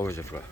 Oh oui, j'ai peur.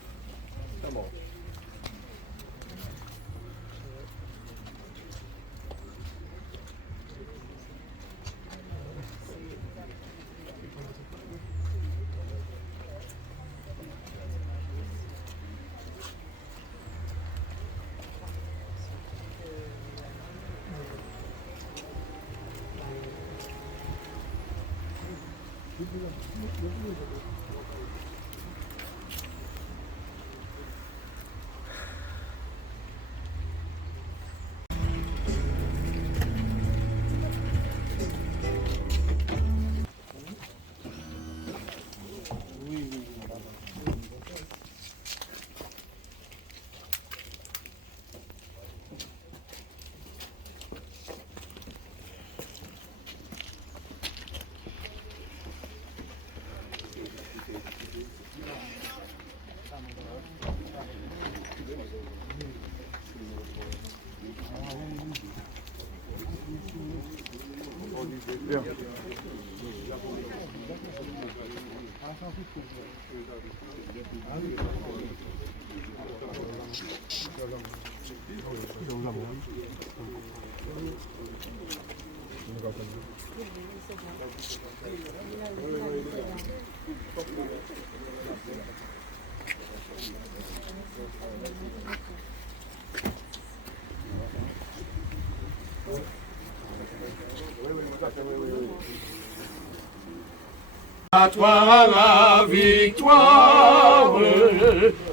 À toi la victoire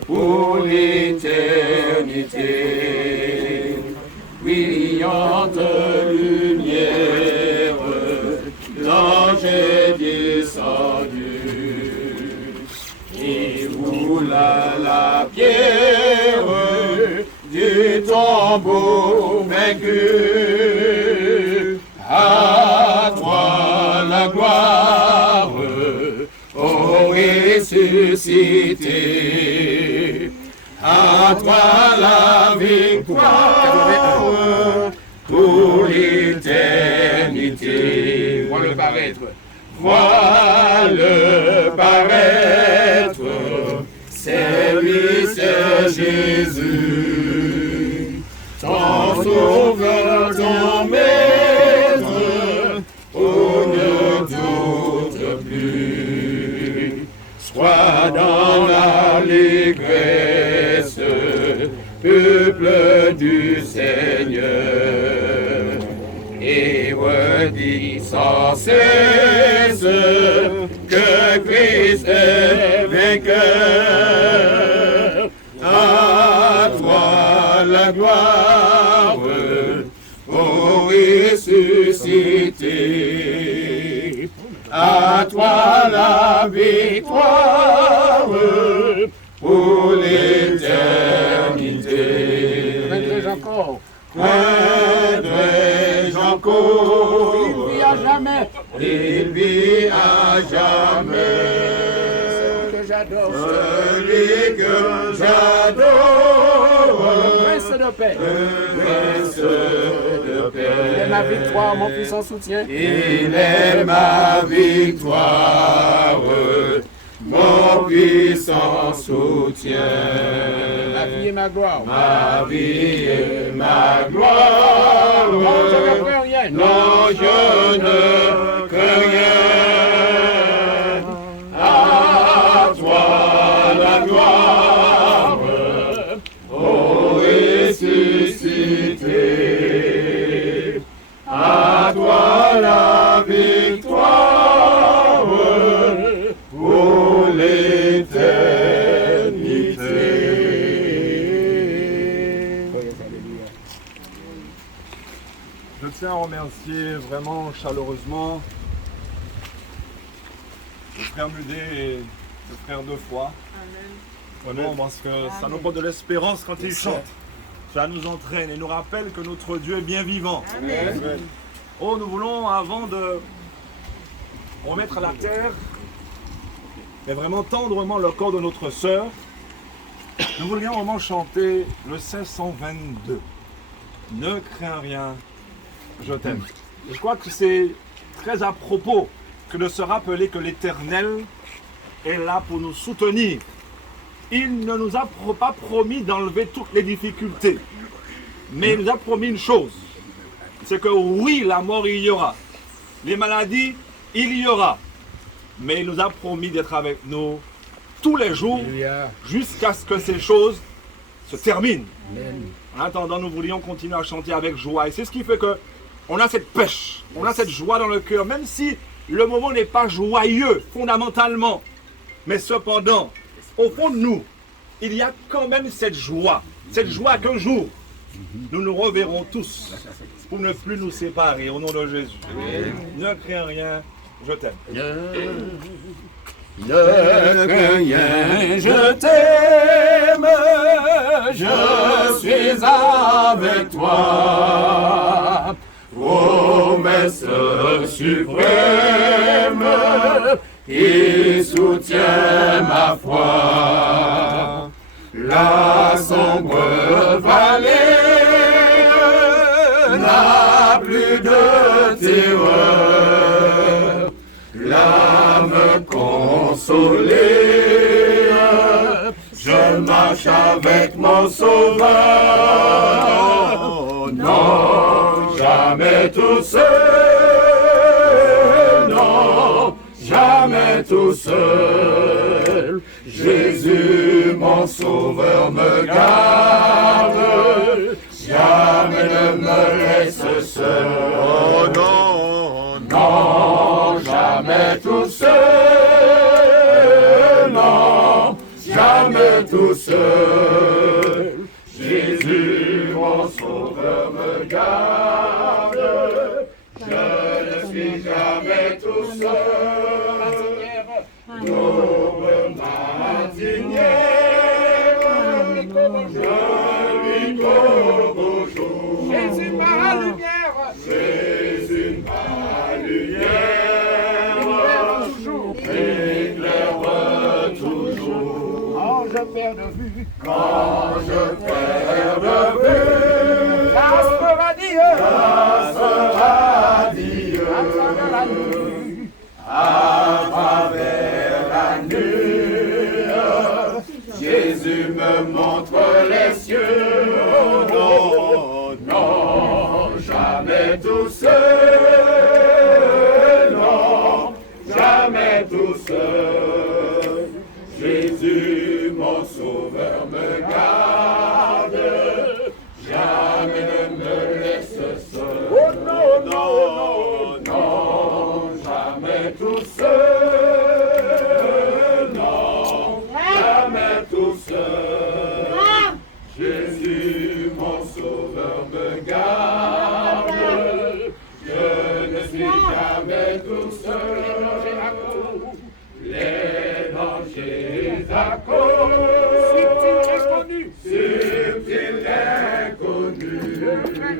pour l'éternité, brillante lumière, l'ange est descendu, et roule la pierre du tombeau vaincu. À toi la gloire, ô ressuscité, à toi la victoire pour l'éternité. Vois le paraître, vois le paraître, c'est lui, c'est Jésus, ton sauveur, ton maître, oh ne doute plus. Sois dans l'allégresse, peuple du Seigneur, et redis sans cesse que Christ est vainqueur. À toi la gloire, ô ressuscité, à toi la victoire pour l'éternité. Viendrai-je encore? Viendrai-je encore? Il vit à jamais. Il vit à jamais. Que j'adore. Celui que j'adore. Prince de paix. Prince de paix. Il est ma victoire, mon puissant soutien. Il est ma victoire, mon puissant soutien. Ma vie et ma gloire. Ma vie et ma gloire. Non, je ne crains rien. Non, je ne crains rien. À toi la gloire, ô ressuscité. À toi la victoire pour l'éternité. Je tiens à remercier vraiment chaleureusement le frère Mudet et le frère De Foi. Vraiment, parce que ça nous porte de l'espérance quand ils chantent. Ça nous entraîne et nous rappelle que notre Dieu est bien vivant. Amen. Oh, nous voulons, avant de remettre à la terre, mais vraiment tendrement le corps de notre sœur, nous voulions vraiment chanter le 1622. Ne crains rien, je t'aime. Et je crois que c'est très à propos que de se rappeler que l'Éternel est là pour nous soutenir. il ne nous a pas promis d'enlever toutes les difficultés. Mais il nous a promis une chose. C'est que oui, la mort, il y aura. Les maladies, il y aura. Mais il nous a promis d'être avec nous tous les jours Alléluia. jusqu'à ce que ces choses se terminent. Amen. En attendant, nous voulions continuer à chanter avec joie. Et c'est ce qui fait que on a cette pêche, on a cette joie dans le cœur, même si le moment n'est pas joyeux fondamentalement. Mais cependant, au fond de nous, il y a quand même cette joie qu'un jour, nous nous reverrons tous pour ne plus nous séparer au nom de Jésus. Ne crains rien, je t'aime. Ne crains rien, je t'aime, je suis avec toi. Promesse suprême qui soutient ma foi. La sombre vallée n'a plus de terreur. L'âme consolée, je marche avec mon sauveur. Non, jamais tout seul, non, jamais tout seul. Jésus, mon sauveur, me garde, jamais ne me laisse seul. Oh non, non, jamais tout seul, non, jamais tout seul. Jésus, mon sauveur, me garde, je ne suis jamais tout seul. Noble martinière, je lui cours toujours. Jésus, ma lumière. Jésus, ma lumière, éclaire toujours. Quand je perds de vue, Quand je perds de vue, grâce fera Dieu. grâce à Dieu, À travers la nuit, à travers la nuit, Jésus me montre les cieux. Oh non, non, jamais tout seul, non, jamais tout seul. Jésus, mon sauveur, me garde, jamais ne me laisse seul. Oh non, non, non, non, jamais tout seul, non, jamais tout seul. Jésus, mon sauveur, me garde, je ne suis jamais tout seul. Les dangers à cause, subtil inconnu, subtil inconnu,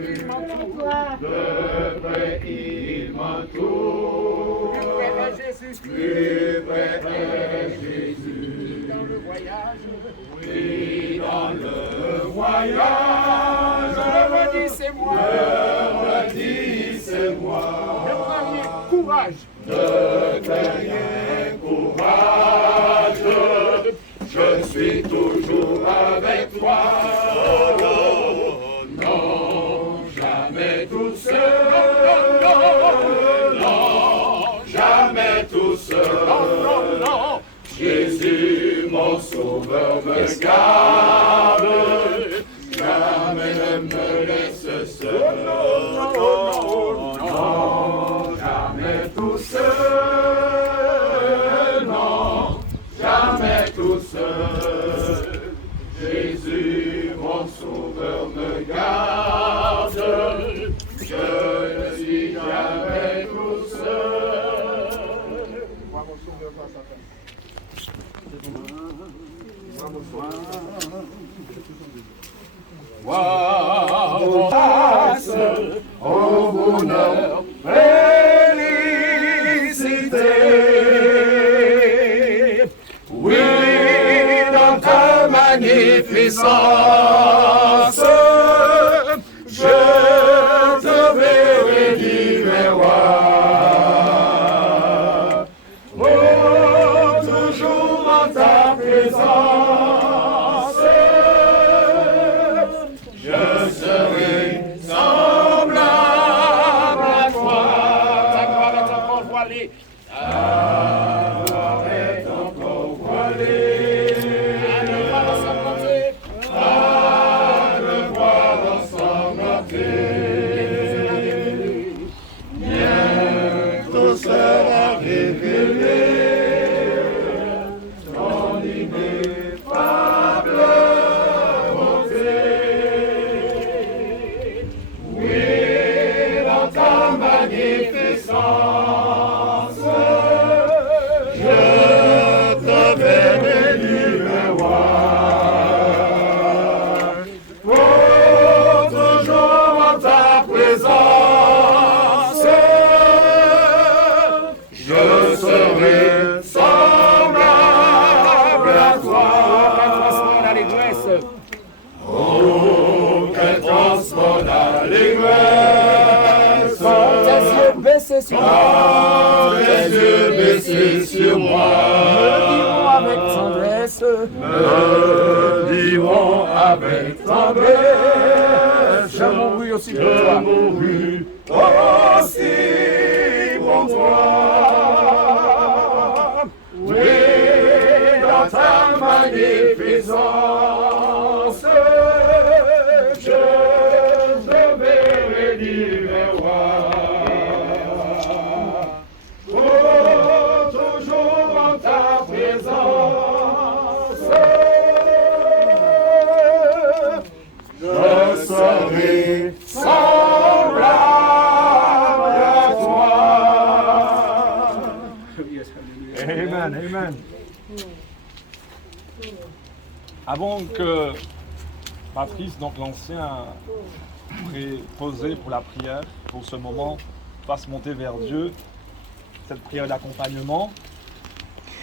il m'entoure. de près il m'entoure, Plus près est Jésus, plus près est Jésus, dans le voyage. oui, dans le voyage, Je le redis, c'est moi. je dis c'est moi, Ne prends rien, courage. ne crains rien, courage, je suis toujours avec toi. Oh non, jamais tout seul, non, jamais tout seul. Non, Jésus, mon sauveur, me garde, jamais ne me laisse seul. Non, jamais tout seul, non, jamais tout seul. Jésus, mon sauveur, me garde, je ne suis jamais tout seul. Wow, passe au bonheur, félicité. Oui, dans ta magnificence, je te verrai divers roi. Oh, toujours en ta présence. voilée. La gloire est encore voilée. À le voir ensanglanté. À le voir ensanglanté. Bientôt sera révélé ton ineffable bonté. Oui, dans ta magnificence, je te vais bénir, roi. Pour toujours en ta présence, je serai semblable à toi. Transforme l'allégresse. Oh, qu'elle transporte l'allégresse. Tes yeux baissés sur moi. Quand tes yeux baissés sur moi, Me diront avec tendresse. me diront avec tendresse, Je mourus aussi pour je toi. mourus aussi pour toi. Oui, dans ta magnificence, je vais bénir le roi. Pour toujours en ta présence, je serai semblable à toi. Amen, amen. Avant que Patrice, donc l'ancien, posé pour la prière, pour ce moment, fasse monter vers Dieu, cette prière d'accompagnement,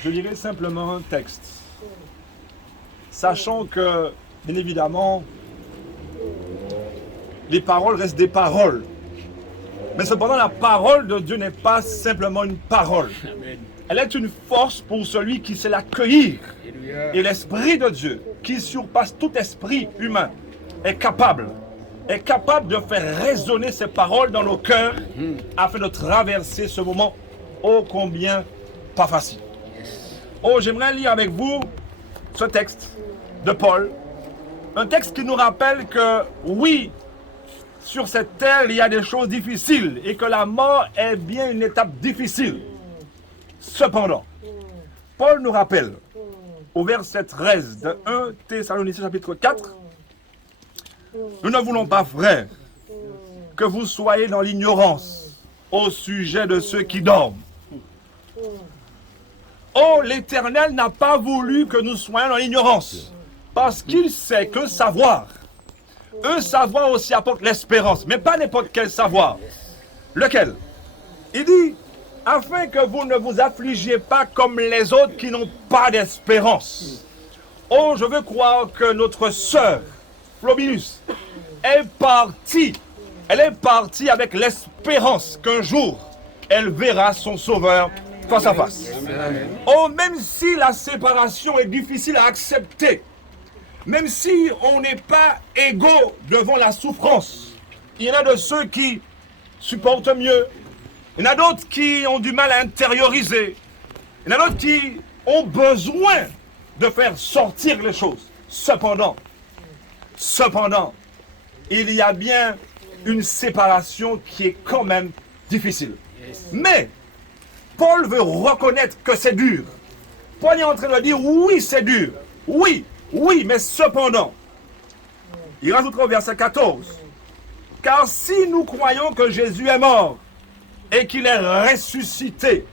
je lirai simplement un texte. Sachant que, bien évidemment, les paroles restent des paroles. Mais cependant, la parole de Dieu n'est pas simplement une parole. Elle est une force pour celui qui sait l'accueillir. Et l'Esprit de Dieu, qui surpasse tout esprit humain, est capable de faire résonner ces paroles dans nos cœurs afin de traverser ce moment ô combien pas facile. Oh, j'aimerais lire avec vous ce texte de Paul. Un texte qui nous rappelle que oui, sur cette terre, il y a des choses difficiles et que la mort est bien une étape difficile. Cependant, Paul nous rappelle au verset 13 de 1 Thessaloniciens chapitre 4, nous ne voulons pas, frères, que vous soyez dans l'ignorance au sujet de ceux qui dorment. Oh, l'Éternel n'a pas voulu que nous soyons dans l'ignorance, parce qu'il sait qu'un savoir aussi apporte l'espérance, mais pas n'importe quel savoir. Lequel? Il dit, afin que vous ne vous affligiez pas comme les autres qui n'ont pas d'espérance. Oh, je veux croire que notre sœur, Flobinus, est partie. Elle est partie avec l'espérance qu'un jour, elle verra son sauveur face à face. Oh, même si la séparation est difficile à accepter, même si on n'est pas égaux devant la souffrance, il y en a de ceux qui supportent mieux, il y en a d'autres qui ont du mal à intérioriser, il y en a d'autres qui ont besoin de faire sortir les choses. Cependant, il y a bien une séparation qui est quand même difficile. Mais, Paul veut reconnaître que c'est dur. Paul est en train de dire, oui, c'est dur. Oui, mais cependant, il rajoutera au verset 14, car si nous croyons que Jésus est mort et qu'il est ressuscité,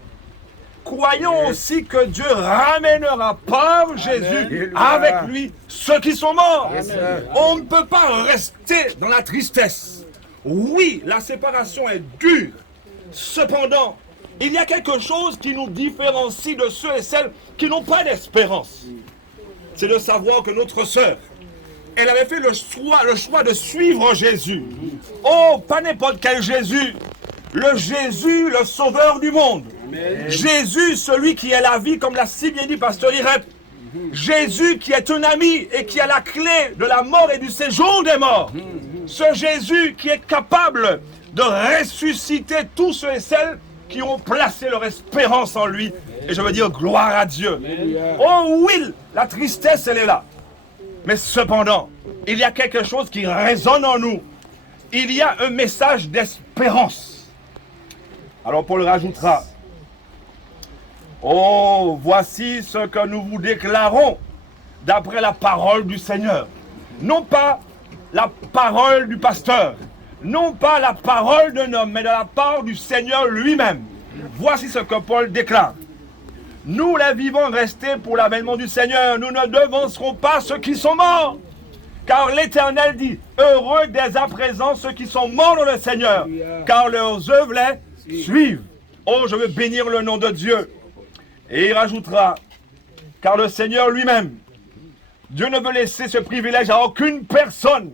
croyons aussi que Dieu ramènera par Jésus avec lui ceux qui sont morts. On ne peut pas rester dans la tristesse. Oui, la séparation est dure. Cependant, il y a quelque chose qui nous différencie de ceux et celles qui n'ont pas d'espérance. C'est de savoir que notre sœur, elle avait fait le choix de suivre Jésus. Oh, pas n'importe quel Jésus. Le Jésus, le sauveur du monde. Amen. Jésus, celui qui est la vie, comme l'a si bien dit Pasteur Irep. Jésus qui est un ami et qui a la clé de la mort et du séjour des morts. Ce Jésus qui est capable de ressusciter tous ceux et celles qui ont placé leur espérance en lui. Et je veux dire gloire à Dieu. Oh oui, la tristesse, elle est là. Mais cependant, il y a quelque chose qui résonne en nous. Il y a un message d'espérance. Alors Paul rajoutera, oh, voici ce que nous vous déclarons d'après la parole du Seigneur. Non pas la parole du pasteur, non pas la parole d'un homme, mais de la part du Seigneur lui-même. Voici ce que Paul déclare. Nous les vivants restés pour l'avènement du Seigneur, nous ne devancerons pas ceux qui sont morts. Car l'Éternel dit, heureux dès à présent ceux qui sont morts dans le Seigneur, car leurs œuvres les suivent. Oh, je veux bénir le nom de Dieu. Et il rajoutera, car le Seigneur lui-même, Dieu ne veut laisser ce privilège à aucune personne.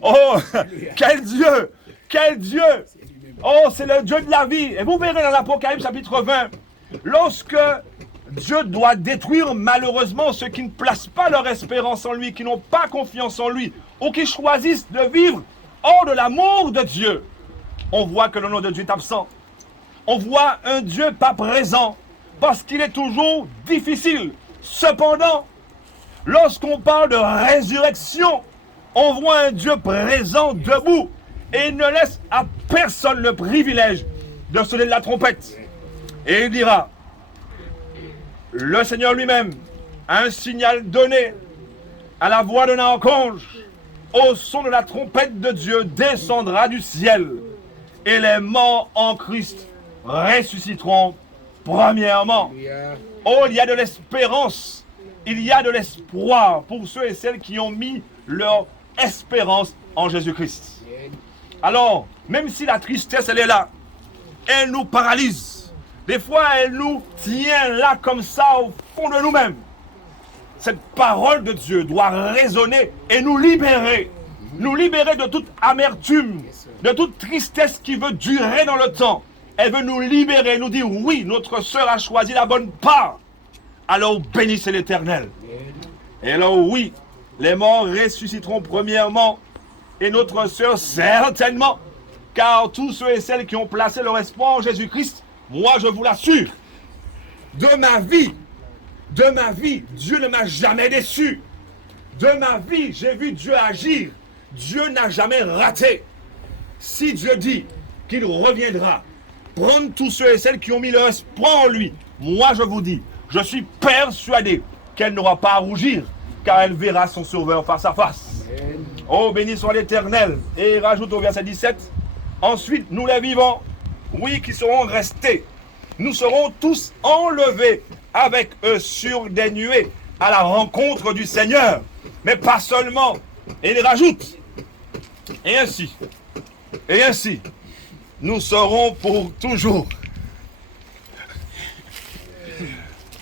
Oh, quel Dieu! Quel Dieu! Oh, c'est le Dieu de la vie. Et vous verrez dans l'Apocalypse chapitre 20, lorsque Dieu doit détruire malheureusement ceux qui ne placent pas leur espérance en lui, qui n'ont pas confiance en lui, ou qui choisissent de vivre hors de l'amour de Dieu, on voit que le nom de Dieu est absent. On voit un Dieu pas présent, parce qu'il est toujours difficile. Cependant, lorsqu'on parle de résurrection, on voit un Dieu présent debout, et il ne laisse à personne le privilège de sonner de la trompette. Et il dira, le Seigneur lui-même a un signal donné à la voix d'un archange, au son de la trompette de Dieu descendra du ciel, et les morts en Christ ressusciteront premièrement. Oh, il y a de l'espérance, il y a de l'espoir pour ceux et celles qui ont mis leur espérance en Jésus-Christ. Alors, même si la tristesse, elle est là, elle nous paralyse. Des fois, elle nous tient là comme ça au fond de nous-mêmes. Cette parole de Dieu doit résonner et nous libérer. Nous libérer de toute amertume, de toute tristesse qui veut durer dans le temps. Elle veut nous libérer, nous dire oui, notre sœur a choisi la bonne part. Alors bénissez l'Éternel. Et alors oui, les morts ressusciteront premièrement et notre sœur certainement. Car tous ceux et celles qui ont placé leur espoir en Jésus-Christ, moi je vous l'assure, de ma vie, Dieu ne m'a jamais déçu. De ma vie, j'ai vu Dieu agir. Dieu n'a jamais raté. Si Dieu dit qu'il reviendra, prendre tous ceux et celles qui ont mis leur espoir en lui, moi je vous dis, je suis persuadé qu'elle n'aura pas à rougir, car elle verra son sauveur face à face. Amen. Oh, béni soit l'Éternel. Et il rajoute au verset 17, ensuite nous les vivants, oui, qui seront restés, nous serons tous enlevés avec eux sur des nuées à la rencontre du Seigneur. Mais pas seulement. Et il rajoute, et ainsi, nous serons pour toujours.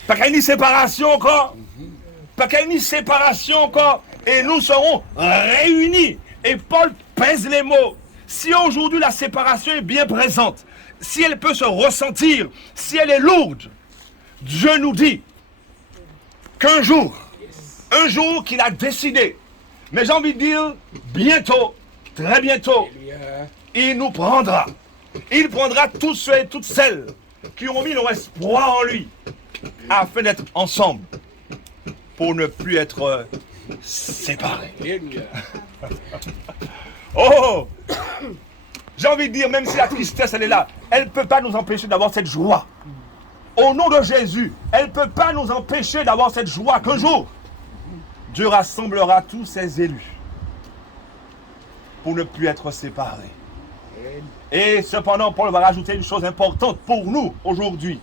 Pas qu'il y ait une séparation encore. Pas qu'il y ait une séparation encore. Et nous serons réunis. Et Paul pèse les mots. Si aujourd'hui la séparation est bien présente, si elle peut se ressentir, si elle est lourde, Dieu nous dit qu'un jour, un jour qu'il a décidé, mais j'ai envie de dire bientôt, très bientôt, il nous prendra. Il prendra tous ceux et toutes celles qui ont mis leur espoir en lui, afin d'être ensemble, pour ne plus être séparés. Oh! J'ai envie de dire, même si la tristesse, elle est là, elle ne peut pas nous empêcher d'avoir cette joie. Au nom de Jésus, elle ne peut pas nous empêcher d'avoir cette joie qu'un jour, Dieu rassemblera tous ses élus pour ne plus être séparés. Et cependant, Paul va rajouter une chose importante pour nous aujourd'hui.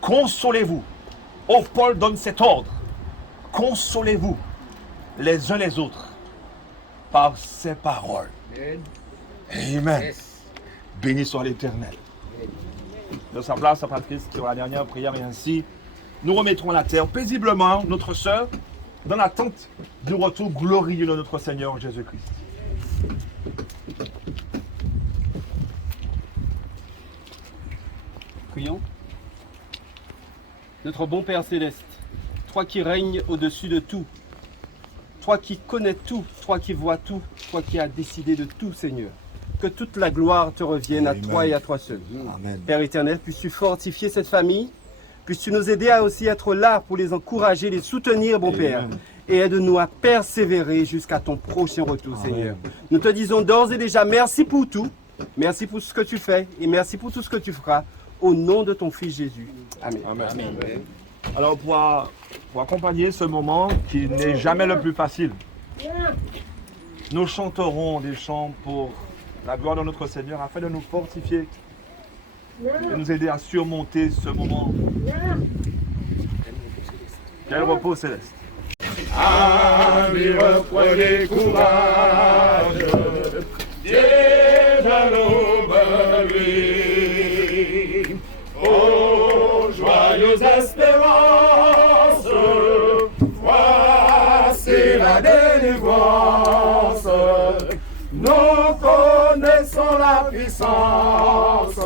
Consolez-vous. Oh, Paul donne cet ordre. Consolez-vous les uns les autres par ses paroles. Amen. Yes. Béni soit l'Éternel. De sa place, à Patrice, qui aura la dernière prière, et ainsi, nous remettrons à la terre paisiblement notre sœur dans l'attente du retour glorieux de notre Seigneur Jésus-Christ. Prions. Notre bon Père Céleste, toi qui règnes au-dessus de tout, toi qui connais tout, toi qui vois tout, toi qui as décidé de tout, Seigneur, que toute la gloire te revienne à toi et à toi seul. Amen. Père éternel, puisses-tu fortifier cette famille, puisses-tu nous aider à aussi être là pour les encourager, les soutenir, bon Père, et aide-nous à persévérer jusqu'à ton prochain retour, Seigneur. Nous te disons d'ores et déjà merci pour tout, merci pour ce que tu fais et merci pour tout ce que tu feras, au nom de ton Fils Jésus. Amen. Amen. Alors pour accompagner ce moment qui n'est jamais le plus facile, nous chanterons des chants pour la gloire de notre Seigneur afin de nous fortifier et nous aider à surmonter ce moment. Quel repos céleste. Amis, reprenez courage, déjà l'aube lui. Oh, joyeuse espérance, voici la délivrance. Nous connaissons la puissance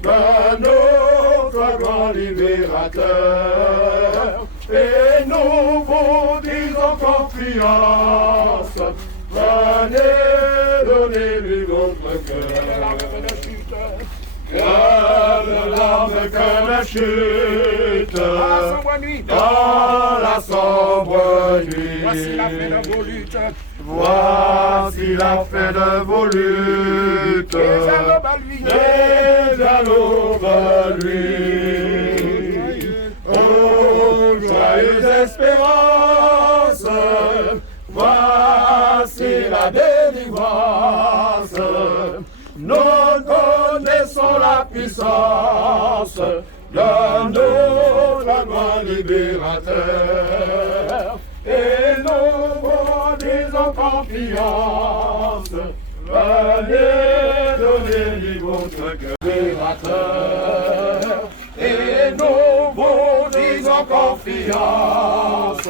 de notre grand libérateur. Et nous vous disons confiance, venez, donnez-lui votre cœur. Cœur de l'âme que la chute, dans la sombre nuit. Voici la fin de vos luttes. Voici la fin de vos luttes. Déjà l'aube lui. Oh, joyeuse espérance, voici la délivrance. Nous connaissons la puissance de notre grand libérateur. Et nous vous disons confiance, venez donner votre cœur. Libérateur. Et nous vous disons confiance,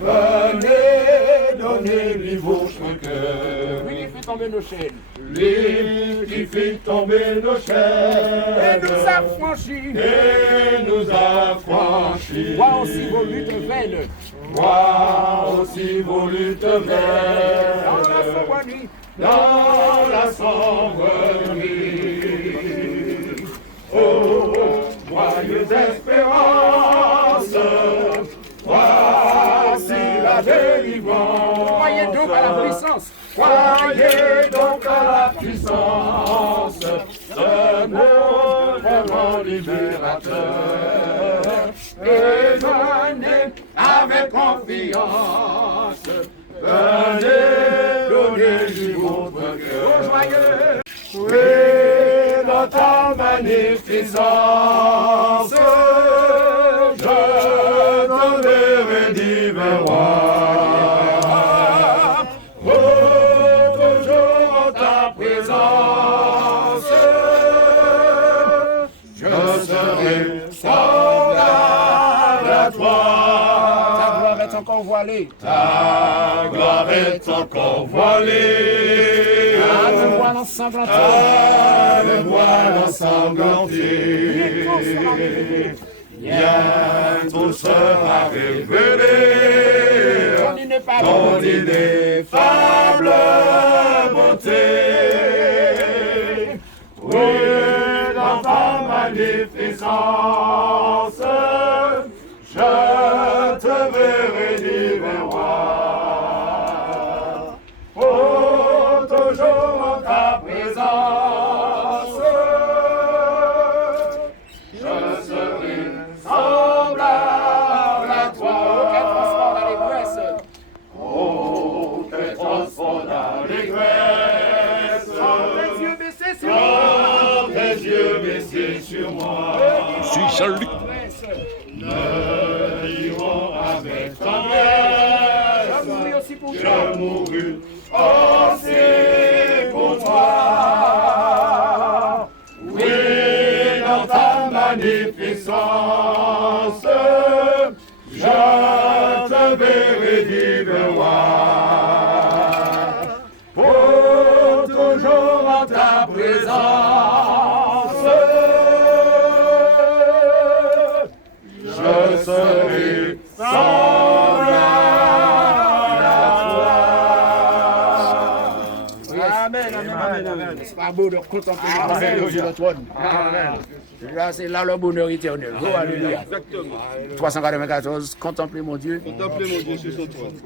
venez donner-lui votre cœur. Lui qui fait tomber nos chaînes. Lui qui fit tomber nos chaînes. Et nous affranchis. Et nous affranchis. Vois aussi vos luttes vaines. Vois aussi vos luttes vaines. Dans la sombre nuit. Dans la sombre nuit. Oh, joyeuse espérance, voici la délivrance. Croyez donc à la puissance. Croyez donc à la puissance de notre grand libérateur. Et venez avec confiance, venez donner-lui votre cœur. Joyeux. Oui, dans ta magnificence, je te verrai divin roi. Oh, toujours en ta présence, je serai semblable à toi. Ta gloire est encore voilée. Ta gloire est encore voilée. Le voile ensanglanté. Le voile ensanglanté. Bientôt sera révélé ton ineffable beauté. Oui, dans ta magnificence, je te verrai divin roi. Oh, toujours en ta présence, je serai semblable à toi. Quel transport d'allégresse. Oh, quel transport d'allégresse. Les yeux baissés sur moi. Quand tes yeux baissés sur moi, Je suis Jean-Luc. me diront avec tendresse. Je mourrai aussi pour toi. Je mourus aussi pour toi. Oui, dans ta magnificence, je te verrai divin roi. Pour toujours en ta présence, je serai semblable à toi. Amen, amen, amen, amen. C'est pas beau, contempler Marseille sur le trône. Là, c'est là le bonheur éternel. Oh, alléluia. Exactement. 394, contempler mon Dieu. Contemplez mon Dieu sur son trône.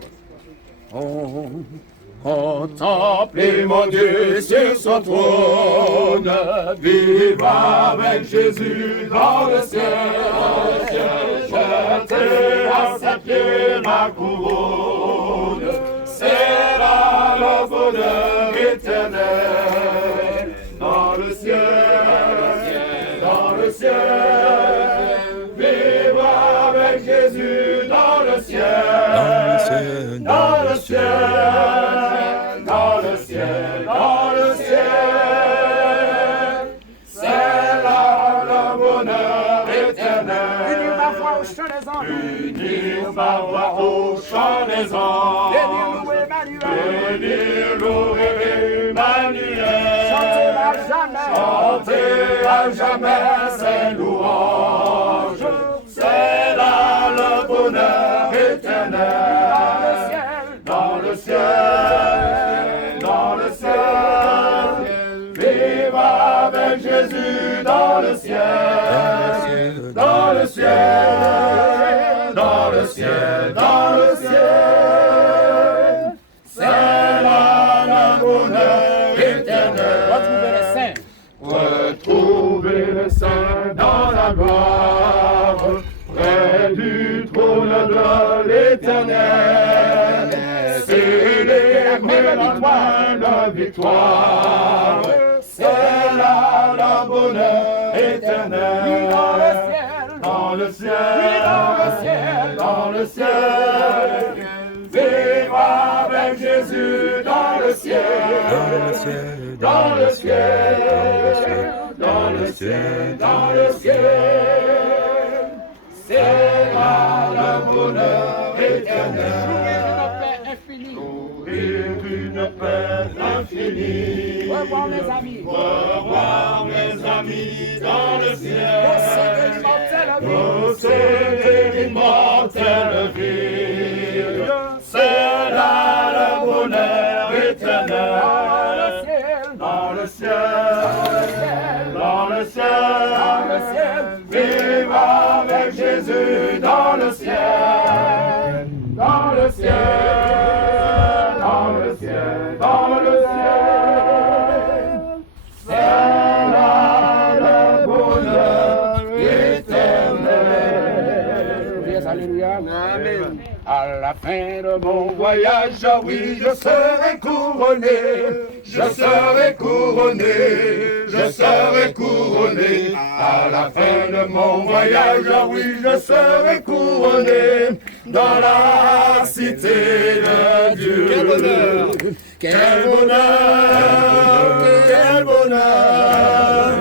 Contemplez mon Dieu sur son trône, vivre avec Jésus dans le ciel, jeter à ses pieds ma couronne, c'est là le bonheur éternel, dans le ciel, dans le ciel, vivre avec Jésus dans le ciel, dans le ciel, dans le ciel, dans le ciel, c'est là le bonheur éternel. Unir ma voix au chant des anges. Unir ma voix au chant des anges. Bénir, louer Emmanuel. Bénir, louer Emmanuel. Chanter à jamais. Chanter à jamais ses louanges. C'est là le bonheur éternel. Dans le ciel, dans le ciel, vivre avec Jésus dans le ciel, dans le ciel, dans le ciel, dans le ciel, c'est là le bonheur éternel. Retrouver les saints. Retrouver les saints dans la gloire, près du trône de l'Éternel. Célébrer la victoire, c'est là le bonheur éternel. Dans le ciel, dans le ciel, dans le ciel, vivre avec Jésus dans le ciel, dans le ciel, dans le ciel, dans le ciel, c'est là le bonheur éternel. Jouir d'une paix infinie. Revoir mes amis. Revoir mes amis dans le ciel. Posséder l'immortelle vie. C'est là le bonheur éternel. Dans le ciel, dans le ciel, dans le ciel, vivre avec Jésus dans le ciel, dans le ciel, dans le ciel, dans le ciel, c'est là le bonheur éternel. Alléluia. Amen. À la fin de mon Voyage, oui, je serai couronné, je serai couronné, je serai couronné. À la fin de mon voyage, oui, je serai couronné dans la cité de Dieu. Quel bonheur! Quel bonheur! Quel bonheur!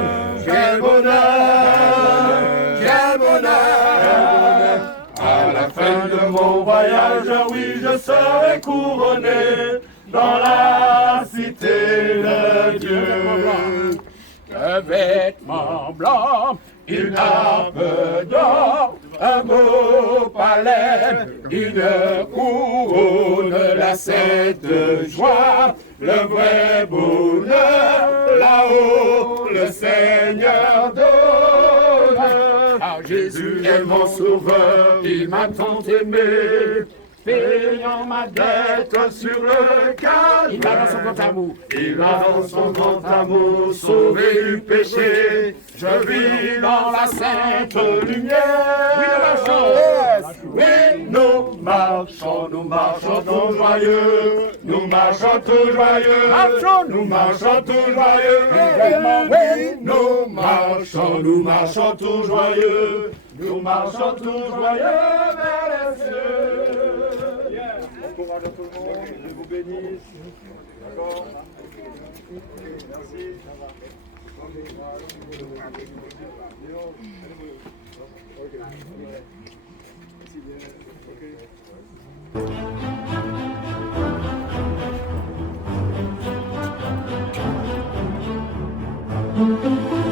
Quel bonheur! Quel bonheur! À la fin de mon voyage, oui, je serai couronné dans la cité de Dieu. Un vêtement blanc, Une harpe d'or, un beau palais, une couronne, la sainte joie, le vrai bonheur, là-haut le Seigneur donne. ah, Jésus est mon sauveur, il m'a tant aimé, payant ma dette sur le calvaire. il va dans son grand amour. Il a dans son grand amour sauvé du péché. Je vis dans la sainte lumière. Oui, nous marchons tout joyeux. Nous marchons tout joyeux. Nous marchons tout joyeux. Oui, nous marchons tout joyeux. Nous marchons tout joyeux vers les cieux. Bon courage à tout le monde, Dieu vous bénisse. D'accord? Merci. Thank you.